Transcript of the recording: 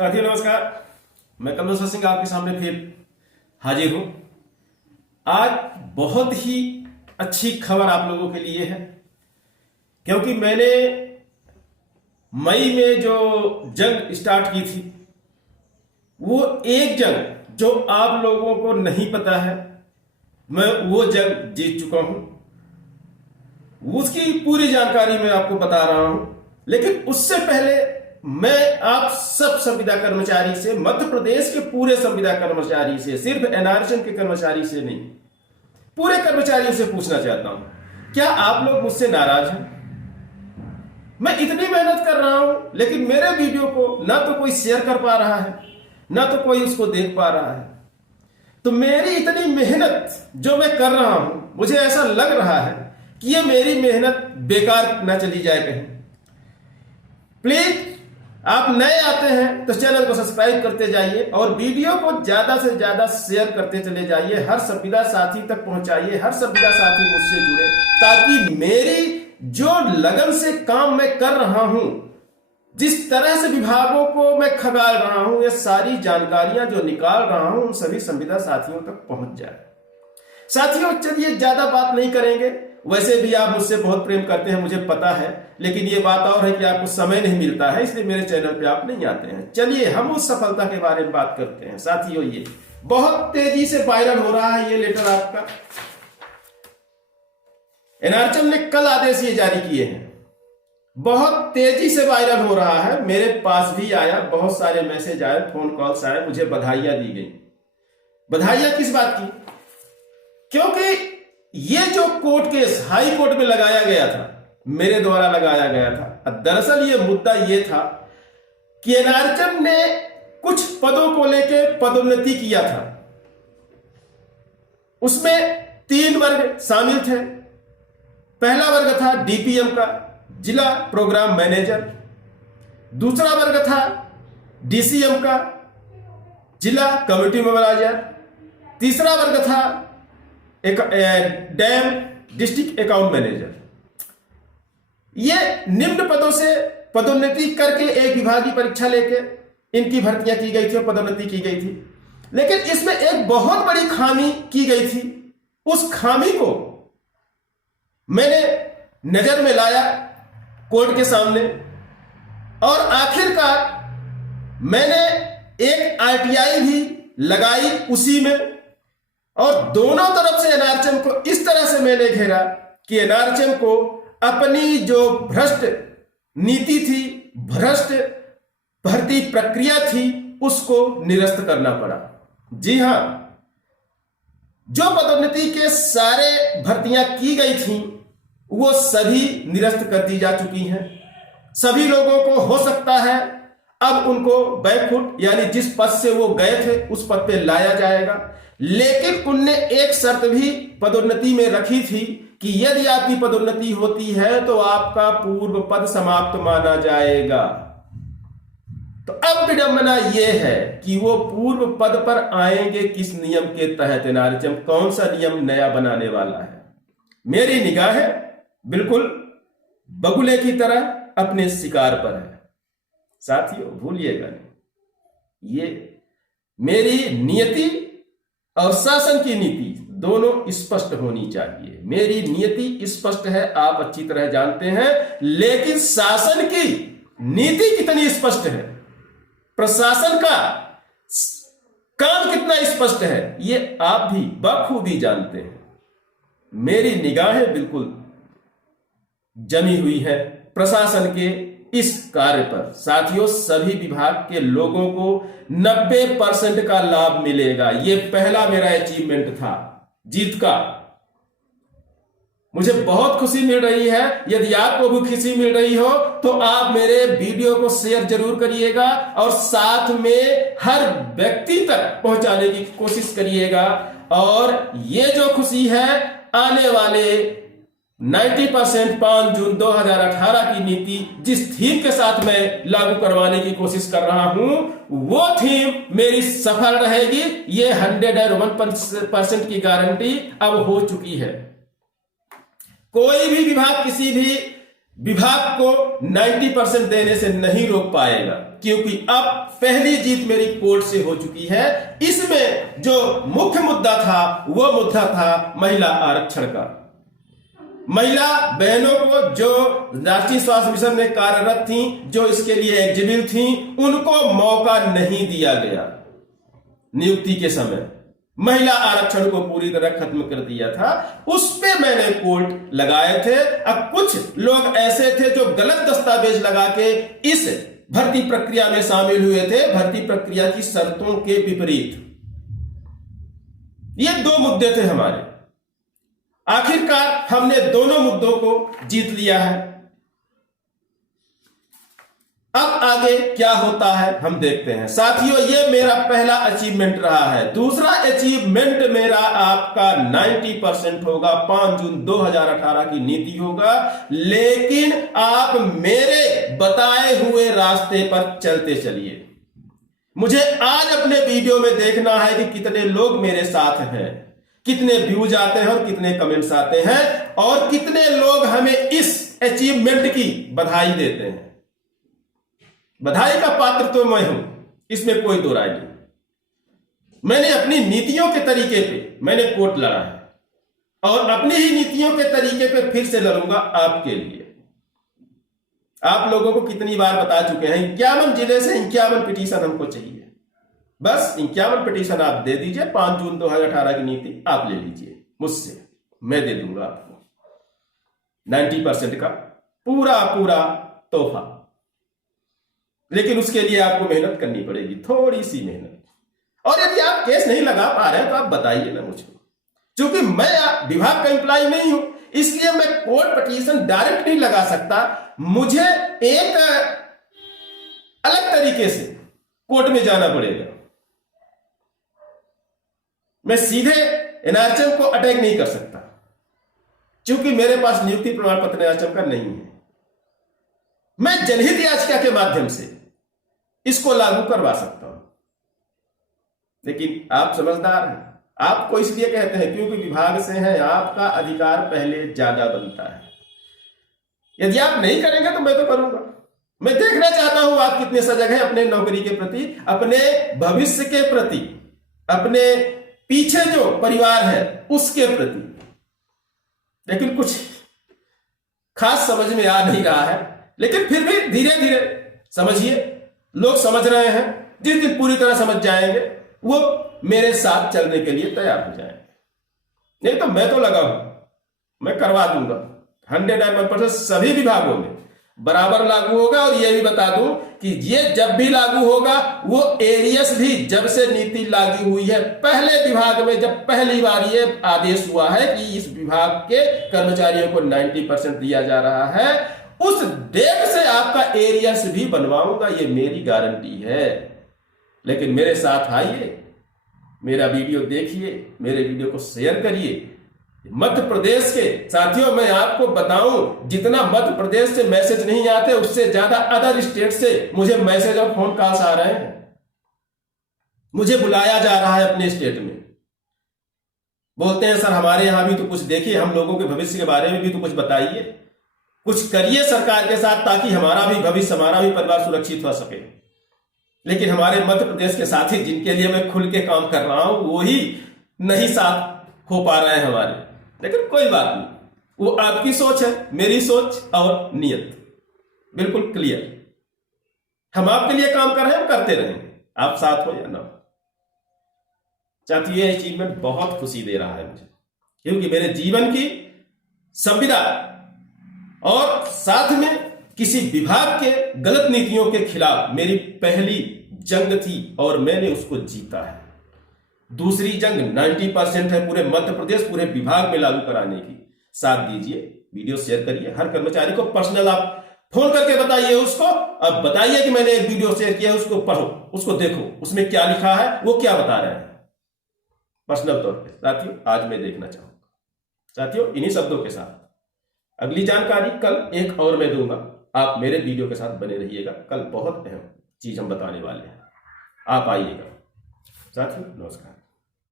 साथियों नमस्कार। मैं कमलेश्वर सिंह आपके सामने फिर हाजिर हूं। आज बहुत ही अच्छी खबर आप लोगों के लिए है, क्योंकि मैंने मई में जो जंग स्टार्ट की थी, वो एक जंग जो आप लोगों को नहीं पता है, मैं वो जंग जीत चुका हूं। उसकी पूरी जानकारी मैं आपको बता रहा हूं। लेकिन उससे पहले मैं आप सब संविदा कर्मचारी से, मध्य प्रदेश के पूरे संविदा कर्मचारी से, सिर्फ एनआरएचएम के कर्मचारी से नहीं, पूरे कर्मचारियों से पूछना चाहता हूं, क्या आप लोग मुझसे नाराज हैं? मैं इतनी मेहनत कर रहा हूं, लेकिन मेरे वीडियो को ना तो कोई शेयर कर पा रहा है, ना तो कोई उसको देख पा रहा है। तो मेरी इतनी मेहनत जो मैं कर रहा हूं, मुझे ऐसा लग रहा है कि ये मेरी मेहनत बेकार ना चली जाए कहीं। प्लीज आप नए आते हैं तो चैनल को सब्सक्राइब करते जाइए और वीडियो को ज्यादा से ज्यादा शेयर करते चले जाइए। हर संविदा साथी तक पहुंचाइए, हर संविदा साथी मुझसे जुड़े, ताकि मेरी जो लगन से काम मैं कर रहा हूं, जिस तरह से विभागों को मैं खंगाल रहा हूं, ये सारी जानकारियां जो निकाल रहा हूं, उन सभी संविदा साथियों तक पहुंच जाए। साथियों चलिए ज्यादा बात नहीं करेंगे। वैसे भी आप मुझसे बहुत प्रेम करते हैं, मुझे पता है, लेकिन ये बात और है कि आपको समय नहीं मिलता है, इसलिए मेरे चैनल पे आप नहीं आते हैं। चलिए हम उस सफलता के बारे में बात करते हैं। साथियों ये बहुत तेजी से वायरल हो रहा है, ये लेटर आपका एनआरएचएम ने कल आदेश ये जारी किए हैं, बहुत तेजी से वायरल हो रहा है। मेरे पास भी आया, बहुत सारे मैसेज आए, फोन कॉल्स आए, मुझे बधाइयां दी गई। बधाइयां किस बात की? क्योंकि ये जो कोर्ट केस हाई कोर्ट में लगाया गया था, मेरे द्वारा लगाया गया था, दरअसल ये मुद्दा ये था कि एनआरएचएम ने कुछ पदों को लेकर पदोन्नति किया था। उसमें 3 वर्ग शामिल थे। पहला वर्ग था डीपीएम का, जिला प्रोग्राम मैनेजर। दूसरा वर्ग था डीसीएम का, जिला कमेटी मैनेजर। तीसरा वर्ग था एक डैम डिस्ट्रिक्ट अकाउंट मैनेजर। ये निम्न पदों से पदोन्नति करके एक विभागीय परीक्षा लेके इनकी भर्तियां की गई थी और पदोन्नति की गई थी। लेकिन इसमें एक बहुत बड़ी खामी की गई थी। उस खामी को मैंने नजर में लाया कोर्ट के सामने, और आखिरकार मैंने एक आरटीआई भी लगाई उसी में, और दोनों तरफ से एनआरएचएम को इस तरह से मैंने घेरा कि एनआरएचएम को अपनी जो भ्रष्ट नीति थी, भ्रष्ट भर्ती प्रक्रिया थी, उसको निरस्त करना पड़ा। जी हां, जो पदोन्नति के सारे भर्तियां की गई थी, वो सभी निरस्त कर दी जा चुकी हैं। सभी लोगों को हो सकता है अब उनको बैकफुट, यानी जिस पद से वो गए थे उस पद पे लाया जाएगा। लेकिन उनने एक शर्त भी पदोन्नति में रखी थी कि यदि आपकी पदोन्नति होती है तो आपका पूर्व पद समाप्त माना जाएगा। तो अब विडंबना यह है कि वो पूर्व पद पर आएंगे किस नियम के तहत? एनआरएचएम कौन सा नियम नया बनाने वाला है? मेरी निगाहें बिल्कुल बगुले की तरह अपने शिकार पर है। साथियों भूलिएगा नहीं, ये मेरी नियति और शासन की नीति दोनों स्पष्ट होनी चाहिए। मेरी नियति स्पष्ट है, आप अच्छी तरह जानते हैं, लेकिन शासन की नीति कितनी स्पष्ट है, प्रशासन का काम कितना स्पष्ट है, ये आप भी बखूबी जानते हैं। मेरी निगाहें बिल्कुल जमी हुई है प्रशासन के इस कार्य पर। साथियों सभी विभाग के लोगों को 90% का लाभ मिलेगा। ये पहला मेरा अचीवमेंट था, जीत का। मुझे बहुत खुशी मिल रही है। यदि आपको भी खुशी मिल रही हो तो आप मेरे वीडियो को शेयर जरूर करिएगा और साथ में हर व्यक्ति तक पहुंचाने की कोशिश करिएगा। और ये जो खुशी है आने वाले 90% 5 जून 2018 की नीति जिस थीम के साथ मैं लागू करवाने की कोशिश कर रहा हूं, वो थीम मेरी सफल रहेगी। ये 101% की गारंटी अब हो चुकी है। कोई भी विभाग किसी भी विभाग को 90% देने से नहीं रोक पाएगा, क्योंकि अब पहली जीत मेरी कोर्ट से हो चुकी है। इसमें जो मुख्य मुद्दा था वो मुद्दा था महिला आरक्षण का। महिला बहनों को जो राष्ट्रीय स्वास्थ्य मिशन में कार्यरत थीं, जो इसके लिए एलिजिबल थीं, उनको मौका नहीं दिया गया। नियुक्ति के समय महिला आरक्षण को पूरी तरह खत्म कर दिया था। उस पे मैंने कोर्ट लगाए थे। अब कुछ लोग ऐसे थे जो गलत दस्तावेज लगा के इस भर्ती प्रक्रिया में शामिल हुए थे, भर्ती प्रक्रिया की शर्तों के विपरीत। ये दो मुद्दे थे हमारे। आखिरकार हमने दोनों मुद्दों को जीत लिया है। अब आगे क्या होता है हम देखते हैं। साथियों, ये मेरा पहला अचीवमेंट रहा है। दूसरा अचीवमेंट मेरा आपका 90% होगा। 5 जून 2018 की नीति होगा, लेकिन आप मेरे बताए हुए रास्ते पर चलते चलिए। मुझे आज अपने वीडियो में देखना है कि कितने लोग मेरे साथ हैं, कितने व्यूज आते हैं और कितने कमेंट्स आते हैं, और कितने लोग हमें इस अचीवमेंट की बधाई देते हैं। बधाई का पात्र तो मैं हूं, इसमें कोई दो राय नहीं। मैंने अपनी नीतियों के तरीके पे मैंने कोर्ट लड़ा है, और अपनी ही नीतियों के तरीके पे फिर से लड़ूंगा आपके लिए। आप लोगों को कितनी बार बता चुके हैं, 51 जिले से 51 पिटीशन हमको चाहिए। बस 51 पिटीशन आप दे दीजिए। 5 जून 2018 की नीति आप ले लीजिए मुझसे, मैं दे दूंगा आपको 90% का पूरा तोहफा। लेकिन उसके लिए आपको मेहनत करनी पड़ेगी, थोड़ी सी मेहनत। और यदि आप केस नहीं लगा पा रहे हैं तो आप बताइए ना मुझको। क्योंकि मैं विभाग का एम्प्लॉय नहीं हूं, इसलिए मैं कोर्ट पिटीशन डायरेक्ट नहीं लगा सकता। मुझे एक अलग तरीके से कोर्ट में जाना पड़ेगा। मैं सीधे एनआरएचएम को अटैक नहीं कर सकता, क्योंकि मेरे पास नियुक्ति प्रमाण पत्र एनआरएचएम का नहीं है। मैं जनहित याचिका के माध्यम से इसको लागू करवा सकता हूं। लेकिन आप समझदार हैं, आपको इसलिए कहते हैं क्योंकि विभाग से हैं, आपका अधिकार पहले ज्यादा बनता है। यदि आप नहीं करेंगे तो मैं तो करूंगा। मैं देखना चाहता हूं आप कितने सजग हैं अपने नौकरी के प्रति, अपने भविष्य के प्रति, अपने पीछे जो परिवार है उसके प्रति। लेकिन कुछ खास समझ में आ नहीं रहा है, लेकिन फिर भी धीरे धीरे समझिए। लोग समझ रहे हैं, जिस दिन पूरी तरह समझ जाएंगे वो मेरे साथ चलने के लिए तैयार हो जाएंगे। नहीं तो मैं तो लगा हूं, मैं करवा दूंगा 101% सभी विभागों में बराबर लागू होगा। और यह भी बता दूं कि ये जब भी लागू होगा, वो एरियस भी जब से नीति लागू हुई है, पहले विभाग में जब पहली बार ये आदेश हुआ है कि इस विभाग के कर्मचारियों को 90% दिया जा रहा है, उस डेट से आपका एरियस भी बनवाऊंगा, ये मेरी गारंटी है। लेकिन मेरे साथ आइए, मेरा वीडियो देखिए, मेरे वीडियो को शेयर करिए। मध्य प्रदेश के साथियों, मैं आपको बताऊं, जितना मध्य प्रदेश से मैसेज नहीं आते, उससे ज्यादा अदर स्टेट से मुझे मैसेज और फोन कॉल्स आ रहे हैं। मुझे बुलाया जा रहा है अपने स्टेट में, बोलते हैं सर हमारे यहां भी तो कुछ देखिए, हम लोगों के भविष्य के बारे में भी तो कुछ बताइए, कुछ करिए सरकार के साथ, ताकि हमारा भी भविष्य, हमारा भी परिवार सुरक्षित हो सके। लेकिन हमारे मध्य प्रदेश के साथी जिनके लिए मैं खुल के काम कर रहा हूं, वो ही नहीं साथ हो पा रहे हैं हमारे। लेकिन कोई बात नहीं, वो आपकी सोच है, मेरी सोच और नियत बिल्कुल क्लियर। हम आपके लिए काम कर रहे हैं, हम करते रहेंगे, आप साथ हो या ना हो। साथियों, ये अचीवमेंट बहुत खुशी दे रहा है मुझे, क्योंकि मेरे जीवन की संविदा और साथ में किसी विभाग के गलत नीतियों के खिलाफ मेरी पहली जंग थी और मैंने उसको जीता है। दूसरी जंग 90% है पूरे मध्य प्रदेश, पूरे विभाग में लागू कराने की। साथ दीजिए, वीडियो शेयर करिए, हर कर्मचारी को पर्सनल आप फोन करके बताइए उसको। अब बताइए कि मैंने एक वीडियो शेयर किया है, उसको पढ़ो, उसको देखो, उसमें क्या लिखा है, वो क्या बता रहे हैं पर्सनल तौर पे। साथियों, आज मैं देखना चाहूंगा। साथियों, इन्हीं शब्दों के साथ अगली जानकारी कल एक और मैं दूंगा। आप मेरे वीडियो के साथ बने रहिएगा, कल बहुत अहम चीज हम बताने वाले हैं, आप आइएगा। साथियों, नमस्कार।